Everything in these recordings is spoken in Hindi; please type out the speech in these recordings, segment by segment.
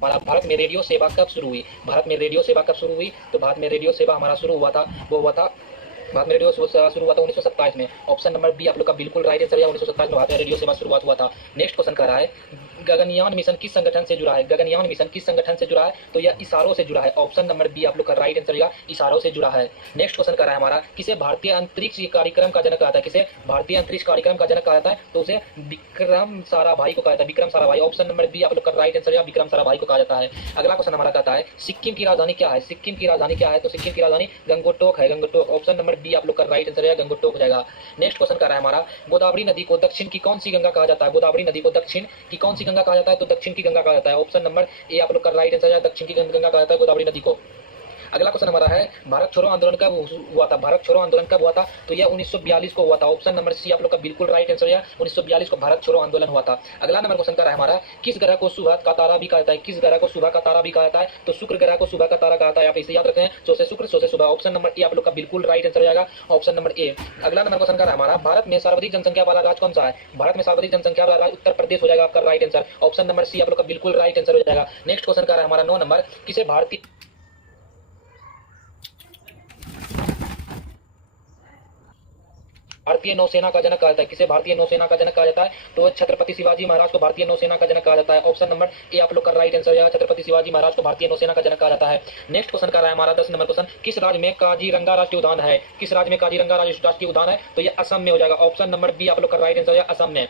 हमारा भारत में रेडियो सेवा कब शुरू हुई? भारत में रेडियो सेवा कब शुरू हुई? तो भारत में रेडियो सेवा हमारा शुरू हुआ था, वो हुआ था, भारत में रेडियो सेवा शुरू हुआ था 1927 में। ऑप्शन नंबर बी आप लोग का बिल्कुल राइट आंसर है, 1927 में भारत में रेडियो सेवा शुरुआत हुआ था। नेक्स्ट क्वेश्चन कर रहा है, गगनयान मिशन किस संगठन से जुड़ा है? गगनयान मिशन किस संगठन से जुड़ा है? तो यह इसारो से जुड़ा है। ऑप्शन नंबर बी आप लोग का राइट आंसर है, इसारो से जुड़ा है। नेक्स्ट क्वेश्चन कर रहा है हमारा, किसे भारतीय अंतरिक्ष कार्यक्रम का जनक कहा जाता है? किसे भारतीय अंतरिक्ष कार्यक्रम का जनक कहा जाता है? तो उसे विक्रम साराभाई को कहा जाता है, Vikram Sarabhai. Option number B आप लोग का राइट आंसर है, विक्रम साराभाई को कहा जाता है। अगला क्वेश्चन हमारा कहता है, सिक्किम की राजधानी क्या है? सिक्किम की राजधानी क्या है? तो सिक्किम की राजधानी गंगोटोक है, गंगोटोक। ऑप्शन नंबर बी आप लोग का राइट आंसर है, गंगोटोक हो जाएगा। नेक्स्ट क्वेश्चन कर रहा है हमारा, गोदावरी नदी को दक्षिण की कौन सी गंगा कहा जाता है? गोदावरी नदी को दक्षिण की कौन सी गंगा कहा जाता है? तो दक्षिण की गंगा कहा जाता है। ऑप्शन नंबर ए आप लोग का राइट आंसर है, दक्षिण की गंगा कहा जाता है गोदावरी नदी को। अगला क्वेश्चन हमारा है, भारत छोड़ो आंदोलन कब हुआ था? भारत छोड़ो आंदोलन कब हुआ था? तो यह 1942 को हुआ था। ऑप्शन नंबर सी आप लोग का बिल्कुल राइट आंसर है, 1942 को भारत छोड़ो आंदोलन हुआ था। अगला नंबर क्वेश्चन कर रहा है हमारा, किस ग्रह को सुबह का तारा भी कहा जाता है? किस ग्रह को सुबह का तारा भी कहा जाता है? तो शुक्र ग्रह को सुबह का तारा कहा जाता है। आप इसे याद रखें, सो से शुक्र, सो से सुबह। ऑप्शन नंबर ए आप लोग का बिल्कुल राइट आंसर हो जाएगा, ऑप्शन नंबर ए। अगला नंबर क्वेश्चन कर रहा है हमारा, भारत में सर्वाधिक जनसंख्या वाला राज्य कौन सा है? भारत में सर्वाधिक जनसंख्या वाला राज्य उत्तर प्रदेश हो जाएगा आपका right answer, option number C आप लोग का बिल्कुल राइट आंसर हो जाएगा। नेक्स्ट क्वेश्चन कर रहा है हमारा 9 नंबर, किसे भारतीय नौसेना का जनक कहा जाता है? किसे भारतीय नौसेना का जनक कहा जाता है? तो छत्रपति शिवाजी महाराज को भारतीय नौसेना का जनक कहा जाता है। ऑप्शन नंबर ए आप लोग का राइट आंसर है, छत्रपति शिवाजी महाराज को भारतीय नौसेना का जनक कहा जाता है। नेक्स्ट क्वेश्चन कर रहा है हमारा 10 नंबर क्वेश्चन, किस राज्य में काजीरंगा राष्ट्रीय उद्यान है? किस राज्य में काजीरंगा राष्ट्रीय उद्यान है? तो ये असम में हो जाएगा। ऑप्शन नंबर बी आप लोग का राइट आंसर है, असम में।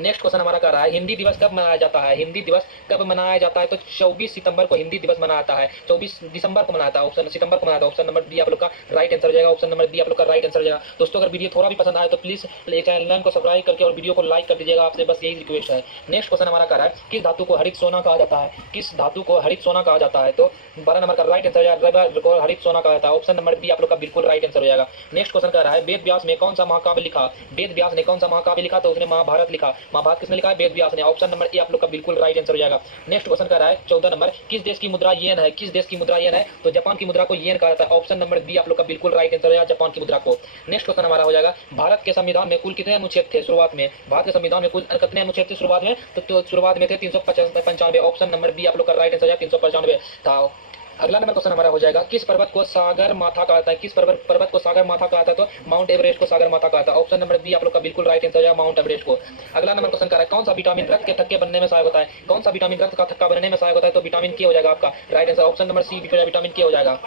नेक्स्ट क्वेश्चन हमारा कर रहा है, हिंदी दिवस कब मनाया जाता है? हिंदी दिवस कब मनाया जाता है? तो 24 सितंबर को हिंदी दिवस मनाया जाता है, 24 दिसंबर को मनाता है, ऑप्शन सितंबर को मनाता है। ऑप्शन नंबर बी आप लोग का राइट आंसर हो जाएगा, ऑप्शन नंबर बी आप लोग का राइट आंसर हो जाएगा। दोस्तों अगर वीडियो थोड़ा भी पसंद आए तो प्लीज चैनल को सब्सक्राइब करके और वीडियो को लाइक कर दीजिएगा, आपसे बस यही रिक्वेस्ट है। नेक्स्ट क्वेश्चन हमारा कर रहा है, किस धातु को हरित सोना कहा जाता है? किस धातु को हरित सोना कहा जाता है? तो 12 नंबर का राइट आंसर रबर को हरित सोना कहा जाता है, ऑप्शन नंबर बी आप लोग का बिल्कुल राइट आंसर हो जाएगा। नेक्स्ट क्वेश्चन कर रहा है, वेद व्यास ने कौन सा महाकाव्य लिखा? वेद व्यास ने कौन सा महाकाव्य लिखा? तो उसने महाभारत लिखा। महाभारत किसने लिखा है? वेद व्यास ने। ऑप्शन नंबर ए आप लोग का बिल्कुल राइट आंसर हो जाएगा। नेक्स्ट क्वेश्चन कर रहा है 14 नंबर, किस देश की मुद्रा येन है? किस देश की मुद्रा येन है? तो जापान की मुद्रा को येन कहा जाता है, ऑप्शन नंबर बी आप लोग का बिल्कुल राइट आंसर है, जापान की मुद्रा को। नेक्स्ट क्वेश्चन हमारा हो जाएगा, भारत के संविधान में कुल कितने अनुच्छेद थे शुरुआत में? भारत के संविधान में कुल कितने अनुच्छेद थे शुरुआत में? तो शुरुआत में थे 395, ऑप्शन नंबर बी आप लोग का राइट आंसर है, 395 था। अगला नंबर क्वेश्चन हमारा हो जाएगा, किस पर्वत को सागर माथा कहा जाता है? किस पर्वत को सागर माथा कहा जाता है? तो माउंट एवरेस्ट को सागर माथा कहा जाता है, ऑप्शन नंबर बी आप लोग का बिल्कुल राइट आंसर है, माउंट एवरेस्ट को। अगला नंबर क्वेश्चन कर रहा है, कौन सा विटामिन रक्त के थक्के बनने में सहायक होता है? कौन सा विटामिन रक्त का थक्का बनने में सहायक होता है? तो विटामिन के हो जाएगा आपका right answer, option number C vitamin K हो जाएगा।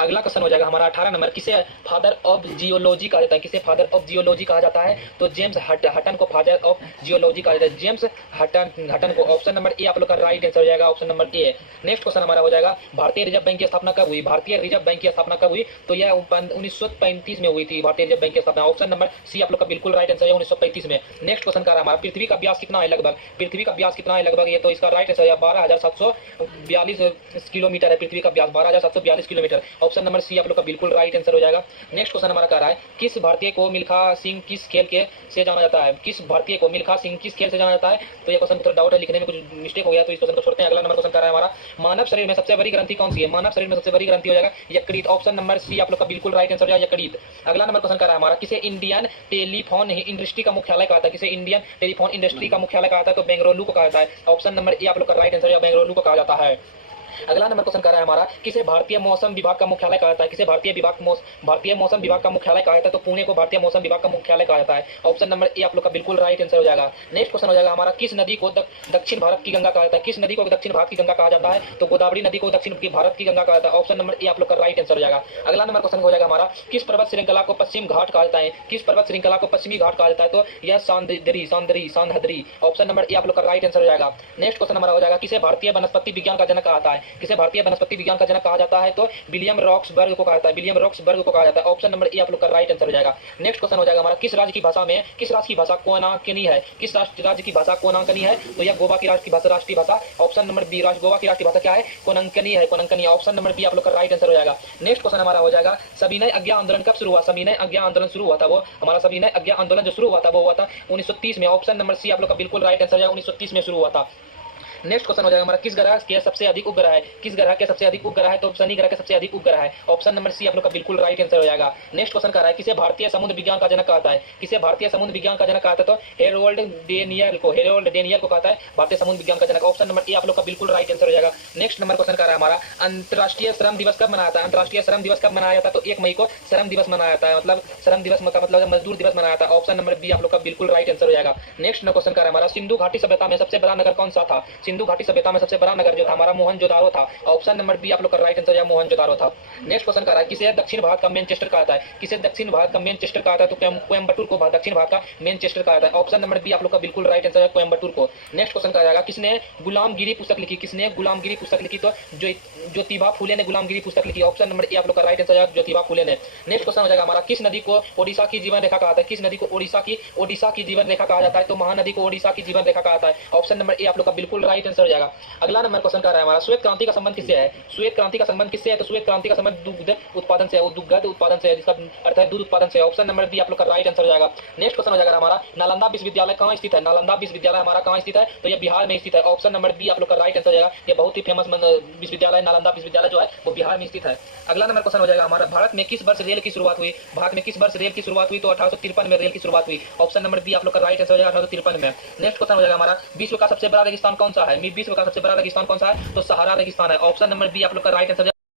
अगला क्वेश्चन हो जाएगा हमारा 18 नंबर, किसे फादर ऑफ जियोलॉजी कहा जाता है? किसे फादर ऑफ जियोलॉजी कहा जाता है? तो जेम्स हटन को फादर ऑफ जियोलॉजी कहा जाता है, जेम्स हटन को। ऑप्शन नंबर ए आप लोग का राइट आंसर हो जाएगा, option number A. Next question हमारा हो जाएगा, भारतीय रिजर्व बैंक की स्थापना कब हुई? भारतीय रिजर्व बैंक की स्थापना कब हुई? तो यह 1935 में हुई थी भारतीय रिजर्व बैंक की स्थापना, ऑप्शन नंबर सी आप लोग का बिल्कुल राइट आंसर है, 1935 में। नेक्स्ट क्वेश्चन का हमारा, पृथ्वी का व्यास कितना है लगभग? पृथ्वी का व्यास कितना है लगभग? ये तो इसका राइट आंसर है 12,742 किलोमीटर है, पृथ्वी का व्यास 12,742 किलोमीटर, ऑप्शन नंबर सी आप लोग बिल्कुल राइट आंसर हो जाएगा। नेक्स्ट क्वेश्चन हमारा कह रहा है, किस भारतीय को मिल्खा सिंह किस खेल के से जाना जाता है? किस भारतीय को मिल्खा सिंह किस खेल से जाना जाता है? तो ये क्वेश्चन थोड़ा डाउट है, लिखने में कुछ मिस्टेक हो गया, तो इस क्वेश्चन को छोड़ते हैं। अगला नंबर क्वेश्चन कर रहा है हमारा, मानव शरीर में सबसे बड़ी ग्रंथि कौन सी है? मानव शरीर में सबसे बड़ी ग्रंथि हो जाएगा यकृत, ऑप्शन नंबर सी आप लोग का बिल्कुल राइट आंसर हो जाएगा, यकृत। अगला नंबर क्वेश्चन कर रहा है हमारा, किसे इंडियन टेलीफोन इंडस्ट्री का मुख्यालय कहा था? किसे इंडियन टेलीफोन इंडस्ट्री का मुख्यालय कहा था? तो बेंगलुरु को कहा जाता है, ऑप्शन नंबर ए आप लोग का राइट आंसर है, बेंगलुरु को कहा जाता है। अगला नंबर क्वेश्चन कर रहा है हमारा, किसे भारतीय मौसम विभाग का मुख्यालय कहा जाता है? किसे भारतीय मौसम विभाग का मुख्यालय कहा जाता है? तो पुणे को भारतीय मौसम विभाग का मुख्यालय कहा जाता है, ऑप्शन नंबर ए आप लोग का बिल्कुल राइट आंसर हो जाएगा। नेक्स्ट क्वेश्चन हो जाएगा हमारा, किस नदी को दक्षिण भारत की गंगा कहा जाता है? किस नदी को दक्षिण भारत की गंगा कहा जाता है? तो गोदावरी नदी को दक्षिण भारत की गंगा कहा जाता है, ऑप्शन नंबर ए आप लोग का राइट आंसर हो जाएगा। अगला नंबर क्वेश्चन हो जाएगा हमारा, किस पर्वत श्रृंखला को पश्चिम घाट कहा जाता है? किस पर्वत श्रृंखला को पश्चिमी घाट कहा जाता है? तो यह सांदरी, ऑप्शन नंबर ए आप लोग का राइट आंसर हो जाएगा। नेक्स्ट क्वेश्चन हमारा हो जाएगा, किसे भारतीय वनस्पति विज्ञान का जनक कहा जाता है? किसे भारतीय वनस्पति विज्ञान का जनक कहा जाता है? तो विलियम रॉक्सबर्ग को कहा जाता है, विलियम रॉक्सबर्ग को कहा जाता है, ऑप्शन नंबर ए आप लोग का राइट आंसर हो जाएगा। नेक्स्ट क्वेश्चन हो जाएगा हमारा, किस राज्य की भाषा कोनाकनी है? किस राज्य की भाषा कोनाकनी है? तो यह गोवा की राष्ट्रीय भाषा, ऑप्शन नंबर बी, गोवा की राष्ट्रीय भाषा क्या है? कोनाकनी है, कोनाकनी, ऑप्शन नंबर बी आप लोग का राइट आंसर हो जाएगा। नेक्स्ट क्वेश्चन हमारा हो जाएगा, सविनय अज्ञा आंदोलन कब शुरू हुआ? सविनय अज्ञा आंदोलन शुरू हुआ था, वो हमारा सविनय अज्ञा आंदोलन जो शुरू हुआ था वो हुआ था 1930 में, ऑप्शन नंबर सी आप लोग का बिल्कुल राइट आंसर है, 1930 में शुरू हुआ था। नेक्स्ट क्वेश्चन हो जाएगा हमारा, किस ग्रह के सबसे अधिक उपग्रह है? किस ग्रह के सबसे अधिक उपग्रह है? तो शनि ग्रह के सबसे अधिक उपग्रह है। ऑप्शन नंबर सी आप लोग का बिल्कुल राइट आंसर हो जाएगा। नेक्स्ट क्वेश्चन कह रहा है, किसे भारतीय समुद्र विज्ञान का जनक कहता है? किसे भारतीय समुद्र विज्ञान का जनक कहता है? तो हेरोल्ड डेनियल को कहता है भारतीय समुद्र विज्ञान का जनक। ऑप्शन नंबर ए आप लोग का बिल्कुल राइट आंसर हो जाएगा। नेक्स्ट नंबर क्वेश्चन कह रहा है हमारा, अंतर्राष्ट्रीय श्रम दिवस कब मनाया जाता है? अंतर्राष्ट्रीय श्रम दिवस कब मनाया जाता है? तो 1 मई को श्रम दिवस मनाया जाता है, मतलब श्रम दिवस का मतलब मजदूर दिवस मनाया जाता है। ऑप्शन नंबर बी आप लोग का बिल्कुल राइट आंसर हो जाएगा। नेक्स्ट क्वेश्चन कह रहा है हमारा, सिंधु घाटी सभ्यता में सबसे बड़ा नगर कौन सा था? सिंधु घाटी सभ्यता में सबसे बड़ा नगर जो था हमारा मोहनजोदारो था। ऑप्शन नंबर बी आप लोग का राइट आंसर या मोहनजोदारो था। नेक्स्ट क्वेश्चन कह रहा है, किसे दक्षिण भारत का मैनचेस्टर कहता है? किसे दक्षिण भारत का मैनचेस्टर कहता है? तो कोयम्बटूर को दक्षिण भारत का मैनचेस्टर कहता है। ऑप्शन नंबर बी आप लोग का बिल्कुल राइट आंसर है, कोयम्बटूर को। नेक्स्ट क्वेश्चन कहा जाएगा, किसने गुलामगिरी पुस्तक लिखी? किसने गुलामगिरी पुस्तक लिखी? तो ज्योतिबा फूले ने गुलामगिरी पुस्तक लिखी। ऑप्शन नंबर ए आप लोग का राइट आंसर है, ज्योतिबा फूले ने। नेक्स्ट क्वेश्चन हो जाएगा हमारा, किस नदी को ओडिशा की जीवन रेखा कहा जाता है? किस नदी को ओडिशा की जीवन रेखा कहा जाता है? तो महानदी को ओडिशा की जीवन रेखा कहा जाता है। ऑप्शन नंबर ए आप लोग का बिल्कुल राइट आंसर हो जाएगा। अगला नंबर क्वेश्चन कर रहा है हमारा, श्वेत क्रांति का संबंध किससे है? श्वेत क्रांति का संबंध किससे है? तो श्वेत क्रांति का संबंध दुग्ध उत्पादन से है, दुग्ध उत्पादन से है, जिसका अर्थ है दूध उत्पादन से। ऑप्शन नंबर बी आप लोग का राइट आंसर हो जाएगा। नेक्स्ट क्वेश्चन हो जाएगा हमारा, नालंदा विश्वविद्यालय कहाँ स्थित है? नालंदा विश्वविद्यालय हमारा कहाँ स्थित है? तो ये बिहार में स्थित है। ऑप्शन नंबर बी आप लोग का राइट आंसर हो जाएगा। ये बहुत ही फेमस विश्वविद्यालय नालंदा विश्वविद्यालय जो है वो बिहार में स्थित है। अगला नंबर क्वेश्चन हो जाएगा हमारा, भारत में किस वर्ष रेल की शुरुआत हुई? भारत में किस वर्ष रेल की शुरुआत हुई? तो 1853 में रेल की शुरुआत हुई। ऑप्शन नंबर बी आप लोग का राइट आंसर हो जाएगा, 1853 में। नेक्स्ट क्वेश्चन हो जाएगा हमारा, विश्व का सबसे बड़ा रेगिस्तान कौन सा है? विश्व का सबसे बड़ा रेगिस्तान कौन सा है? तो सहारा रेगिस्तान है। ऑप्शन नंबर बी आप लोग का राइट आंसर